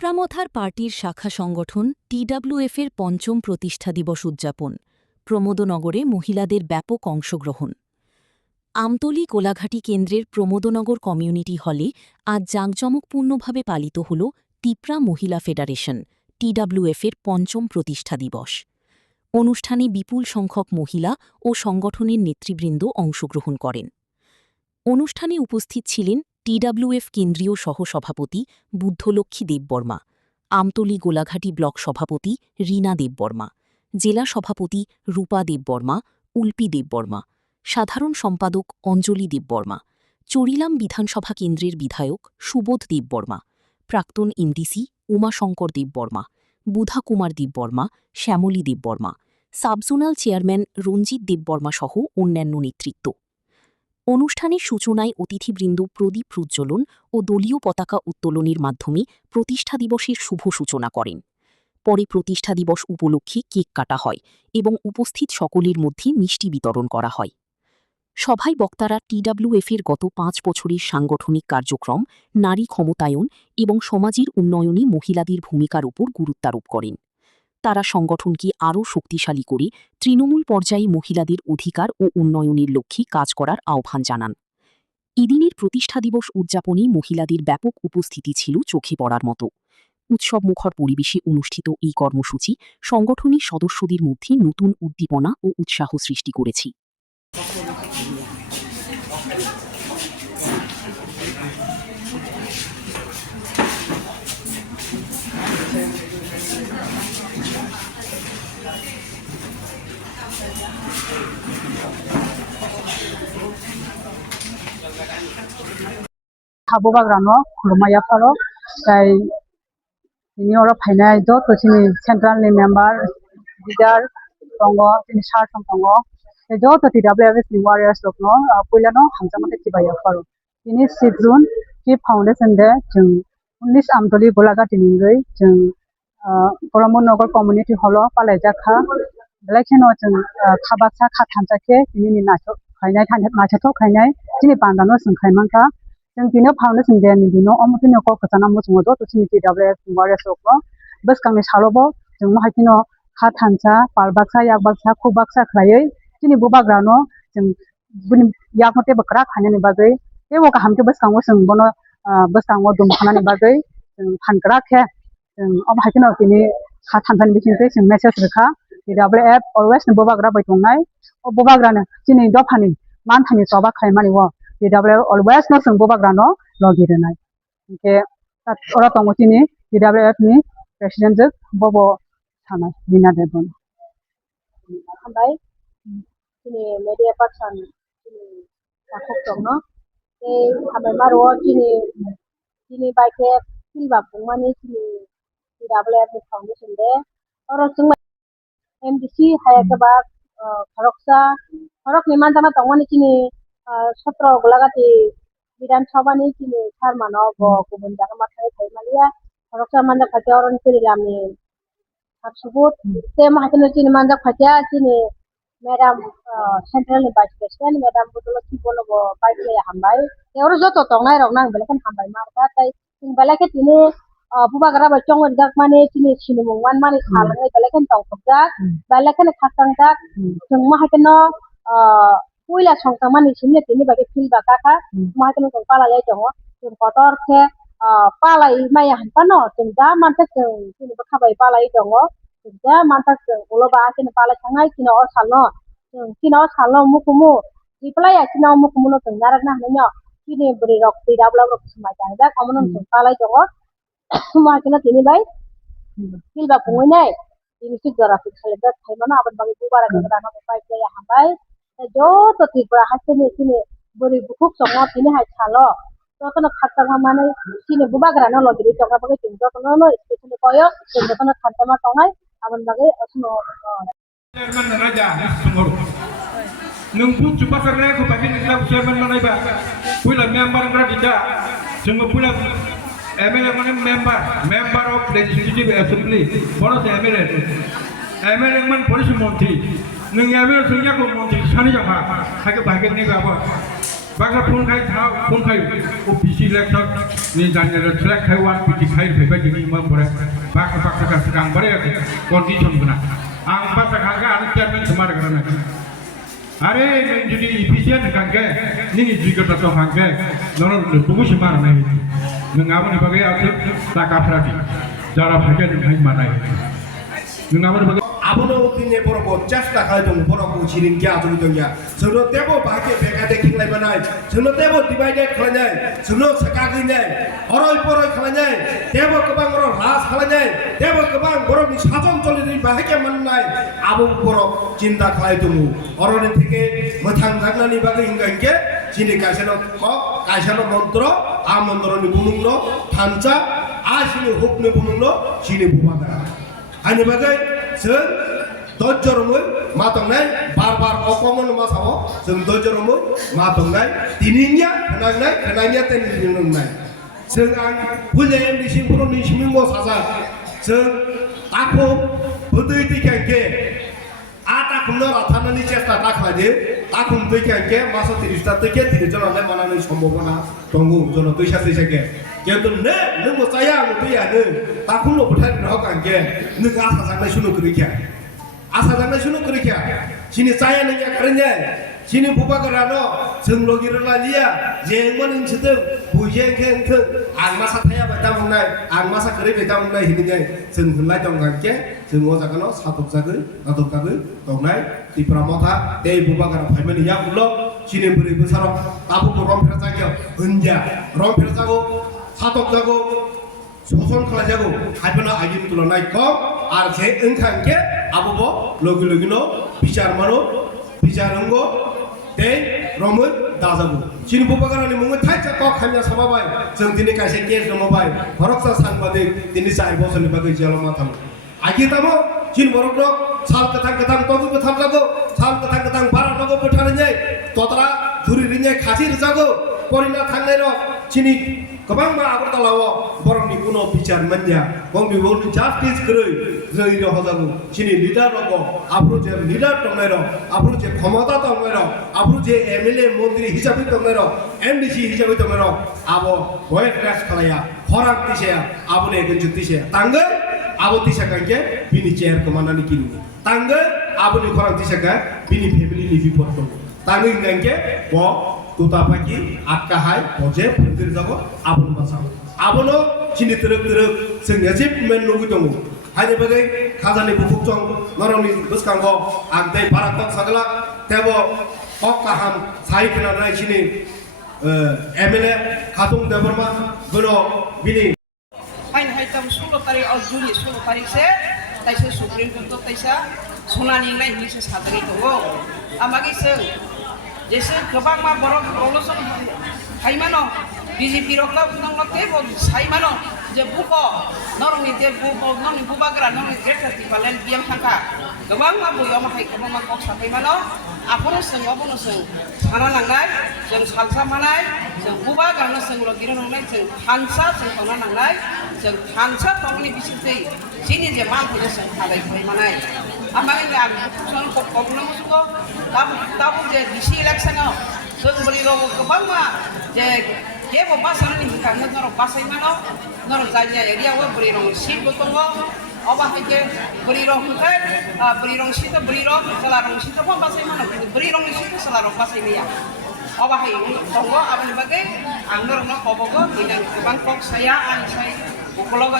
তিপ্রামথার পার্টির শাখা সংগঠন টিডব্লিউএফের পঞ্চম প্রতিষ্ঠা দিবস উদযাপন প্রমোদনগরে মহিলাদের ব্যাপক অংশগ্রহণ। আমতলী কোলাঘাটি কেন্দ্রের প্রমোদনগর কমিউনিটি হলে আজ জাঁকজমকপূর্ণভাবে পালিত হল তিপ্রা মহিলা ফেডারেশন টিডব্লিউএফের পঞ্চম প্রতিষ্ঠা দিবস। অনুষ্ঠানে বিপুল সংখ্যক মহিলা ও সংগঠনের নেতৃবৃন্দ অংশগ্রহণ করেন। অনুষ্ঠানে উপস্থিত ছিলেন টিডব্লিউএফ কেন্দ্রীয় সহসভাপতি বুদ্ধলক্ষ্মী দেববর্মা, আমতলী গোলাঘাটি ব্লক সভাপতি রীনা দেববর্মা, জেলা সভাপতি রূপা দেববর্মা, উল্পি দেববর্মা, সাধারণ সম্পাদক অঞ্জলি দেববর্মা, চরিলাম বিধানসভা কেন্দ্রের বিধায়ক সুবোধ দেববর্মা, প্রাক্তন এমডিসি উমাশঙ্কর দেববর্মা, বুধা কুমার দেববর্মা, শ্যামলী দেববর্মা, সাবজোনাল চেয়ারম্যান রঞ্জিত দেববর্মা সহ অন্যান্য নেতৃত্ব। অনুষ্ঠানের সূচনায় অতিথিবৃন্দ প্রদীপ প্রজ্বলন ও দলীয় পতাকা উত্তোলনের মাধ্যমে প্রতিষ্ঠা দিবসের শুভ সূচনা করেন। পরে প্রতিষ্ঠা দিবস উপলক্ষে কেক কাটা হয় এবং উপস্থিত সকলের মধ্যে মিষ্টি বিতরণ করা হয়। সভায় বক্তারা টিডব্লিউএফের গত 5 বছরের সাংগঠনিক কার্যক্রম, নারী ক্ষমতায়ন এবং সমাজের উন্নয়নে মহিলাদের ভূমিকার উপর গুরুত্বারোপ করেন। তারা সংগঠনকে আরও শক্তিশালী করে তৃণমূল পর্যায়ে মহিলাদের অধিকার ও উন্নয়নের লক্ষ্যে কাজ করার আহ্বান জানান। এদিনের প্রতিষ্ঠা দিবস উদযাপনে মহিলাদের ব্যাপক উপস্থিতি ছিল চোখে পড়ার মতো। উৎসবমুখর পরিবেশে অনুষ্ঠিত এই কর্মসূচি সংগঠনের সদস্যদের মধ্যে নতুন উদ্দীপনা ও উৎসাহ সৃষ্টি করেছে। Habuba grano khulumaya faro kai ini oro phainai do to chini central member leader tongo chini sar tongo e do to TWF ni warriors lokno puilano hamjamate tibaya faro ini 6 June ki foundation de jung 19 amtoli golagati ningoi jung Promonogar community holo palaijakha belakeno jung khabaksa khathanjake ini ni nacho khainai nacho khainai chini pandano sungkhaimangka जों दिनो foundation दे नि दिनो अमतिनो को खजना मुसुङो दो तुसिनि TWF warriors लोकनो बस कांनि सालोबो जों माहायतिनो खा थानसा पालबाक्सा याकबाक्सा खुबाक्सा खलायै दिनि बुबाग्रानो जों बुनि याकमते बकरा खानेनि बागै ए वका हामके बस कांगो जों बनो बस कांगो दुमखानानि बागै जों फानग्रा खे जों अमहायतिनो दिनि खा थानसानि बिथिंनिफ्राय जों मेसेज रेखा TWF अलवेज बुबाग्रा बैतंनाय अ बुबाग्रानो दिनि दफानि मानथानि तबा खायमानि व TWF always no sung bobagrano logirenai ke ora tongotini TWF ni president jek bobo thanai Rina Debon hambai chini media person chini takok tongno e hambai maro chini baike silba pungmani chini TWF foundation de oro sung MDC hayakaba khorok ni manjama tongmani chini 17 Golaghati বিধানসভানি চিনি সারমানো গুবুন জায়গা মাথায় থাইমালিয়া রক্সা মানজা খাতিয়া অরন চিরিলামনি সাবসুবুত তে মাহাতিনো চিনি মানজা খাতিয়া চিনি madam central vice president madam বুদলকি বলবো বাইলে হামবাই এওর যত তংনাই রংনাং বেলেকেন হামবাই মারকা তাই চিনি বেলেকে তিনি বুবাগরা বাই চং জাক মানে চিনি চিনি মুংমান মানে খালঙै বেলেকেন তংজাক বেলেকেন খাতাংজাক जों माहातिनो puila songtamani simne tini bagi filba kaka mahaken jong palai jong jong kotor ke palai maya hanpano jong da manta jong tini bakhabai palai jong jong da manta jong uloba kini palai thangai kini or salno mukumu reply kini mukumu no jong narak na hanyo kini buri rok tidabla rok smai jang da komonon jong palai jong mahaken tini bai filba pungoi nai ini sigara fikhalda thaimano aban bagi bubara jang no pai ya hambai joto tipra hasene sini buri bukuk songo tini hai chalo joto no khatanga mane sini bubagra no logiri tonga bagi joto no specially koyo joto no khatama tongai aban bagi asno chairman raja sumur nung pu chupa sarre ko bagi club chairman manai ba puila member ngra dida jungo puila MLA mane member of legislative assembly bono MLA man police monthly nung MLA sungya ko monthly sani jama hake bagi ni ba Baka phun khai thao phun khai OPC election ni janjal select khai wan piti khai pheba jini ma bore baka ka sekang bare condition guna ang basa khaga an chairman semar karana are jadi efficient kangke ni jigata to kangke nono bugu semar nai ngabani bagai akhir taka frati jara phake hai manai ngabani bagai 아버노 그네 보러고 짜스다 가동 보러고 지린 게 아주 동야 저노 때보 바게 배가데 킹라이바나이 저노 때보 디바이데 클라냐이 저노 사카그냐이 어로이 보로이 클라냐이 때보 그방으로 라스 클라냐이 때보 그방 보러니 사정 쫄리니 바게 만나이 아부 보러 진다 클라이동우 어로니 되게 못한 장난이 바게 인간게 지니 가셔노 가셔노 몬트로 아 몬트로니 부능로 단자 아시니 혹니 부능로 지니 부바가 아니 바게 जों दज्जरमै मा दंनाय बार अकमन मा साबो जों दज्जरमै मा दंनाय दिनिनिया खोनांनाय तेनिनिनाय जों आं बुलेम निसिमपुर निसिमिंगो साजा जों ताखो बदै दिखांके आटा खुमनो राथानानि चेष्टा ताखादे ताखुम दिखांके मासो 30टा दिखे 30 जनले मानानि सम्भावना दंगु जन दैसा दैसाके কিন্তু নে নমো চায়া মো दैयानो ताखुमनो बोथाय रगांके नों आसा जानाय सुनु करिखा आसा जानाय सुनु करिखा सिनि चाया नों करने सिनि बुबागरानो जों लगिरलालिया जेंमन इंसदो बुजेंखेंख आं मासा थाया बायदामनाय आं मासा करि बायदामनाय हिनिगे जों होनलाय दंगांके जों ओ जागानो सातक जागै दंनाय तिप्रा मथा दे बुबागरा फाइमानिया उलो सिनि बोरै बोसारो ताबु रमफेर जागियो होनजा रमफेर जागो सातक जागो शोषण खालामजागो हाइफोना आगिन तुलनाय कम आर जे ओंखांके आबो लगिनो बिचार मानो बिचारंगो दे रमै दाजागो सिनि बुबागारानि मुङै थाइचा क खामिया साबाबाय जों दिनै कासे केस दमबाय भरकसा सांबादिक दिनै 4 बोसोरनि बागै जेलाव थाम आगितामो सिन बरकनो साल कथां तगु कथां जागो साल कथां बारा तगु बोथारनै ततरा धुरि रिङै खासि रजागो परिना थांनाय र सिनि गोबां मा आगरतलाव बरमनि कुनो बिचार मन्या बंनि बंनि जास्टिस करै जैर हजागो सिनि लिडार रगो आब्रु जे लिडार दंनाय र आब्रु जे क्षमता दंनाय र आब्रु जे एमएलए मन्त्री हिसाबै दंनाय र एमडीसी हिसाबै दंनाय र आबो बय क्रास खालाया खरां तिसेया आबोने गन्जु तिसेया तांगै आबो तिसा कांके बिनि चेयार कमानानि किनु तांगै आबोनि खरां तिसाका बिनि फेमिलिनि बिपद दं तांगै कांके ब तुतापाकी आकाहाय बजे फंदिर जागो आबन बासाव आबनो सिनि तरक जों एचिभमेन्ट लुगै दङ हानि बागै खाजानि बुफुकजों नरमनि गोसखांगो आं दै बाराकक सागला तेबो हक काहाम साइ खोनानाय सिनि एमएलए खातुं देबरमा गनो बिनि फाइन हाइटम 16 तारिख और जुनि 16 तारिख से ताइसे सुप्रीम कोर्ट ताइसा सुनानि नाय हिसे सादरि दङ आमागि जों जैसे गोबां मा बरक प्रलसन हाइमानो बीजेपी रखला नंगते बो साइमानो जे बुको नरंनि जे बुको नंनि बुबाग्रा नंनि ग्रेटाति पालेन बियाम थांका गोबां मा बयो मा हाइ गोबां मा बक्स साइमानो आफोरो जों अबनो जों साना लांनाय जों सालसा मानाय जों बुबाग्रानो जों लगिरो नंनाय जों थानसा जों थांना लांनाय जों थानसा तंनि बिसितै जिनि जे मा फैनो जों खालाय फैमानाय आमागि आं जों ककनो मुसुको दाबो जे डिसि इलेक्शनाव जों बोरै रग गोबां मा जे जेबो बासानि हिखांनो नर बासायमानो नर जायया एरियाव बोरै रग सीट दङ अबा हायजे बोरै रग है बोरै रग सीट बोरै रग सला रग सीट फन बासायमानो बोरै रग सीट सला रग बासायनिया अबा हाय दङ आबनि बागै आं नरनो कबगो बिदां गोबां कक साया आं साय बकलगा